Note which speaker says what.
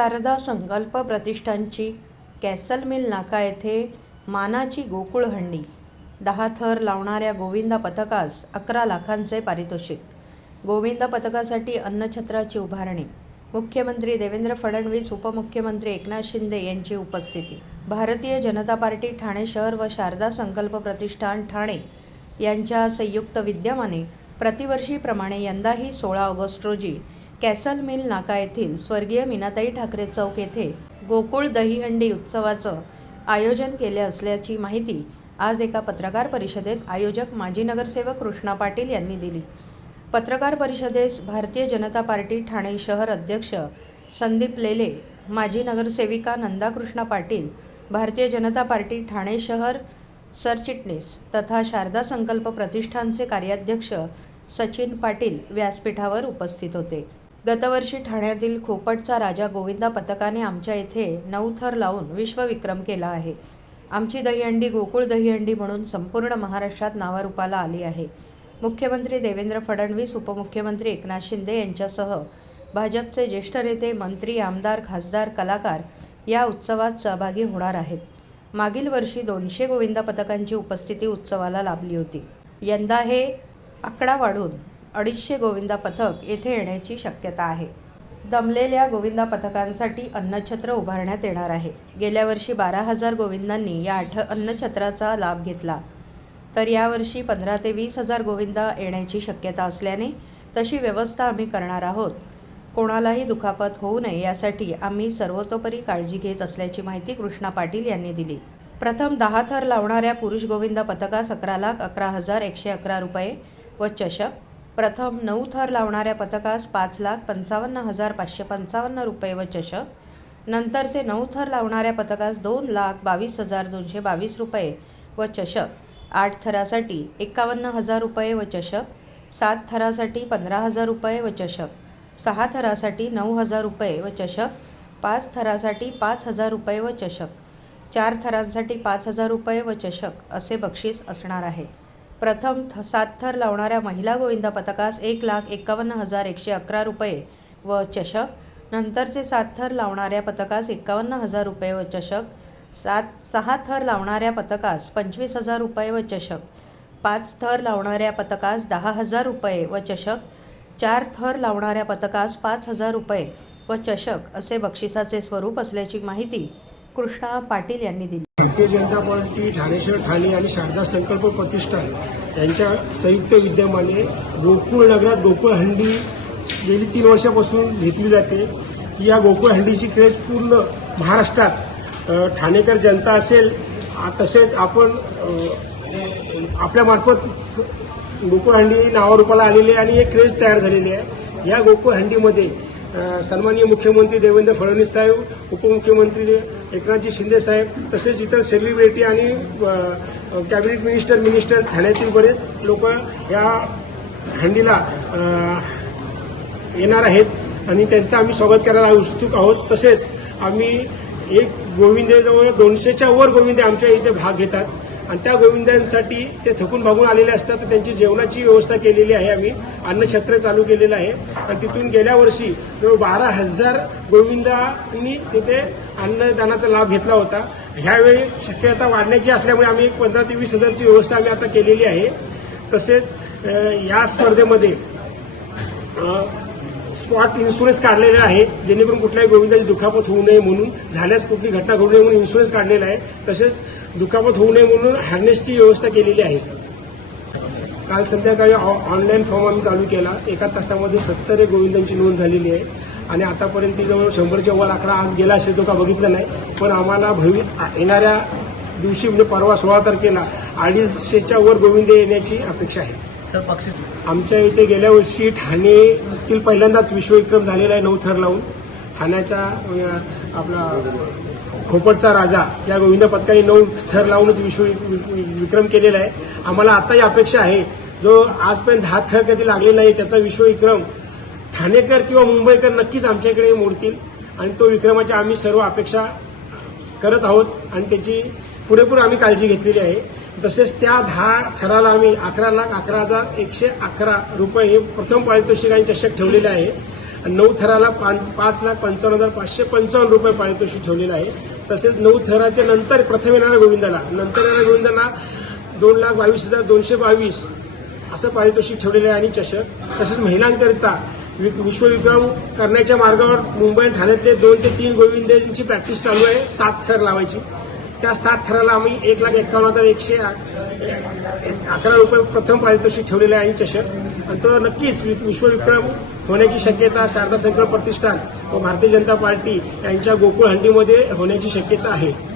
Speaker 1: शारदा संकल्प प्रतिष्ठानची castle mill नाका येथे मानाची गोकुळ हंडी. दहा थर लावणाऱ्या गोविंदा पथकास अकरा लाखांचे पारितोषिक. गोविंदा पथकासाठी अन्नछत्राची उभारणी. मुख्यमंत्री देवेंद्र फडणवीस उपमुख्यमंत्री एकनाथ शिंदे यांची उपस्थिती. भारतीय जनता पार्टी ठाणे शहर व शारदा संकल्प प्रतिष्ठान ठाणे यांच्या संयुक्त विद्यमाने प्रतिवर्षीप्रमाणे यंदाही सोळा ऑगस्ट रोजी कॅसल मिल नाका येथील स्वर्गीय मीनाताई ठाकरे चौक येथे गोकुळ दहीहंडी उत्सवाचं आयोजन केले असल्याची माहिती आज एका पत्रकार परिषदेत आयोजक माजी नगरसेवक कृष्णा पाटील यांनी दिली. पत्रकार परिषदेस भारतीय जनता पार्टी ठाणे शहर अध्यक्ष संदीप लेले माजी नगरसेविका नंदाकृष्णा पाटील भारतीय जनता पार्टी ठाणे शहर सरचिटणीस तथा शारदा संकल्प प्रतिष्ठानचे कार्याध्यक्ष सचिन पाटील व्यासपीठावर उपस्थित होते. गतवर्षी ठाण्यातील खोपटचा राजा गोविंदा पथकाने आमच्या येथे नऊ थर लावून विश्वविक्रम केला आहे. आमची दहीहंडी गोकुळ दहीहंडी म्हणून संपूर्ण महाराष्ट्रात नावारूपाला आली आहे. मुख्यमंत्री देवेंद्र फडणवीस उपमुख्यमंत्री एकनाथ शिंदे यांच्यासह भाजपचे ज्येष्ठ नेते मंत्री आमदार खासदार कलाकार या उत्सवात सहभागी होणार आहेत. मागील वर्षी दोनशे गोविंदा पथकांची उपस्थिती उत्सवाला लाभली होती. यंदा हे आकडा वाढून अडीचशे गोविंदा पथक येथे येण्याची शक्यता आहे. दमलेल्या गोविंदा पथकांसाठी अन्नछत्र उभारण्यात येणार आहे. गेल्या वर्षी बारा हजार गोविंदांनी या आठ अन्नछत्राचा लाभ घेतला. तर यावर्षी पंधरा ते वीस हजार गोविंदा येण्याची शक्यता असल्याने तशी व्यवस्था आम्ही करणार आहोत. कोणालाही दुखापत होऊ नये यासाठी आम्ही सर्वतोपरी काळजी घेत असल्याची माहिती कृष्णा पाटील यांनी दिली. प्रथम दहा थर लावणाऱ्या पुरुष गोविंदा पथकास अकरा लाख अकरा हजार एकशे अकरा रुपये व चषक प्रथम नऊ थर लावणाऱ्या पथकास पाच लाख पंचावन्न हजार पाचशे पंचावन्न रुपये व चषक. नंतरचे नऊ थर लावणाऱ्या पथकास दोन लाख बावीस हजार दोनशे बावीस रुपये व चषक. आठ थरासाठी एकावन्न हजार रुपये व चषक. सात थरासाठी पंधरा हजार रुपये व चषक. सहा थरासाठी नऊ हजार रुपये व चषक. पाच थरासाठी पाच हजार रुपये व चषक. चार थरांसाठी पाच हजार रुपये व चषक असे बक्षीस असणार आहे. प्रथम थ सात थर लावणाऱ्या महिला गोविंदा पथकास एक लाख एकावन्न हजार एकशे अकरा रुपये व चषक. नंतरचे सात थर लावणाऱ्या पथकास एकावन्न हजार रुपये व चषक. सात सहा थर लावणाऱ्या पथकास पंचवीस हजार रुपये व चषक. पाच थर लावणाऱ्या पथकास दहा हजार रुपये व चषक. चार थर लावणाऱ्या पथकास पाच हजार रुपये व चषक असे बक्षिसाचे स्वरूप असल्याची माहिती कृष्णा पाटील यांनी दिली.
Speaker 2: भारतीय जनता पार्टी ठाणे शहर ठाणे आणि शारदा संकल्प प्रतिष्ठान यांच्या संयुक्त विद्यमाने गोकुळ नगरात गोकुळ हंडी गेली तीन वर्षापासून घेतली जाते. या गोकुळ हंडीची क्रेज पूर्ण महाराष्ट्रात ठाणेकर जनता असेल तसेच आपण आपल्यामार्फत स- गोकुळ हंडी नावारूपाला आलेली आहे आणि एक क्रेज तयार झालेली आहे. या गोकुळ हंडीमध्ये सन्माननीय मुख्यमंत्री देवेंद्र फडणवीस साहेब उपमुख्यमंत्री एकनाथजी शिंदे साहेब तसेच इतर सेलिब्रिटी आणि कॅबिनेट मिनिस्टर मिनिस्टर ठाण्यातील बरेच लोक या हंडीला येणार आहेत आणि त्यांचं आम्ही स्वागत करायला उत्सुक आहोत. तसेच आम्ही एक गोविंदेजवळ दोनशेच्या वर गोविंदे आमच्या इथे भाग घेतात. आणि त्या गोविंदांसाठी ते थकून भागून आलेले असतात. तर त्यांची जेवणाची व्यवस्था केलेली आहे आम्ही. अन्नछत्र चालू केलेलं आहे. आणि तिथून गेल्या वर्षी जवळ बारा हजार गोविंदांनी तिथे अन्नदानाचा लाभ घेतला होता. ह्यावेळी शक्यता वाढण्याची असल्यामुळे आम्ही एक पंधरा ते वीस हजारची व्यवस्था आम्ही आता केलेली आहे. तसेच या स्पर्धेमध्ये स्पॉट इन्शुरन्स काढलेला आहे जेणेकरून कुठल्याही गोविंदाची दुखापत होऊ नये म्हणून झाल्यास कुठली घटना घडू नये म्हणून इन्शुरन्स काढलेला आहे तसेच दुखापत होऊ नये म्हणून हार्नेसची व्यवस्था केलेली आहे. काल संध्याकाळी ऑ- ऑनलाईन फॉर्म आम्ही चालू केला. एका तासामध्ये सत्तर गोविंदांची नोंद झालेली आहे. आणि आतापर्यंत जवळ शंभरच्या वर आकडा आज गेला असेल तो का बघितला नाही. पण आम्हाला भवि येणाऱ्या दिवशी म्हणजे परवा सोळा तारखेला अडीचशेच्या वर गोविंद येण्याची अपेक्षा आहे.
Speaker 3: सर बक्षीस
Speaker 2: आमच्या इथे गेल्या वर्षी ठाणेतील पहिल्यांदाच विश्वविक्रम झालेला आहे नऊ थर लावून. ठाण्याचा आपला खोपटचा राजा या गोविंद पथकाने नऊ थर लावूनच विश्व विक्रम केलेला आहे. आम्हाला आताही अपेक्षा आहे. जो आजपर्यंत दहा थर कधी लागलेला नाही त्याचा विश्वविक्रम ठाणेकर किंवा मुंबईकर नक्कीच आमच्याकडे मोडतील. आणि तो विक्रमाच्या आम्ही सर्व अपेक्षा करत आहोत. आणि त्याची पुरेपूर आम्ही काळजी घेतलेली आहे. तसेच त्या दहा थराला आम्ही अकरा लाख अकरा हजार एकशे अकरा रुपये हे प्रथम पारितोषिक आणि चषक ठेवलेले आहे. नऊ थराला पाच पाच लाख पंचावन्न हजार पाचशे पंचावन्न रुपये पारितोषिक ठेवलेलं आहे. तसेच नऊ थराच्या नंतर प्रथम येणाऱ्या गोविंदाला नंतर येणाऱ्या गोविंदांना दोन लाख बावीस हजार दोनशे बावीस असं पारितोषिक ठेवलेलं आहे आणि चषक. तसेच महिलांकरिता वि- विश्वविक्रम करण्याच्या मार्गावर मुंबई आणि ठाण्यातले दोन ते तीन गोविंदांची प्रॅक्टिस चालू आहे. सात थर लावायची. त्या सात थराला आम्ही एक लाख एकावन्न हजार एकशे अकरा रुपये प्रथम पारितोषिक ठेवलेले आहे आणि चषक आणि तो नक्कीच वि- विश्वविक्रम होण्याची शक्यता शारदा संकल्प प्रतिष्ठान व भारतीय जनता पार्टी यांच्या गोकुळ हंडीमध्ये होण्याची शक्यता आहे.